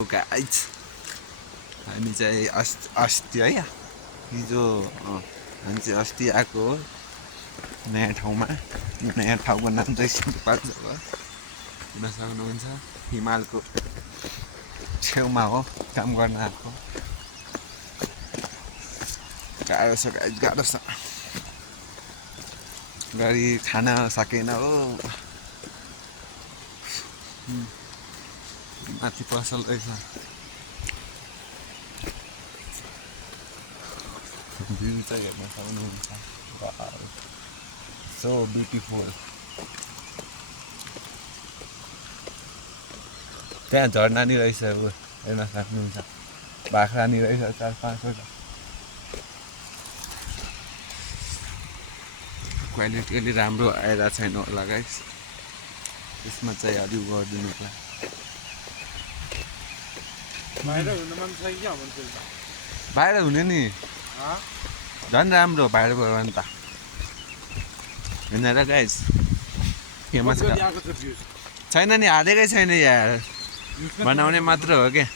Guys हामी चाहिँ अस्ति है हिजो हामी चाहिँ अस्ति आएको हो नयाँ ठाउँमा। नयाँ ठाउँको नाम चाहिँ सिन्धुपाल्चोक हो। हेर्न सक्नुहुन्छ हिमालको छेउमा हो काम गर्न आएको। गाह्रो छ गाइज, गाह्रो छ। गाडी खान सकेन हो। माथि पसल रहेछ। भ्यू चाहिँ हेर्न सक्नुहुन्छ। So beautiful. त्यहाँ झर्ना नि रहेछ, हेर्न सक्नुहुन्छ। बाख्रा नि रहेछ 4-5वटा। क्वालिटी अलि राम्रो आएर छैन होला गाइस, त्यसमा चाहिँ अलि गरिदिनु होला। बाहिर हुने नि झन् राम्रो बाहिर गयो भने त होइन र गाइस। फेमस छैन नि, हालेकै छैन यार, बनाउने मात्र हो क्या।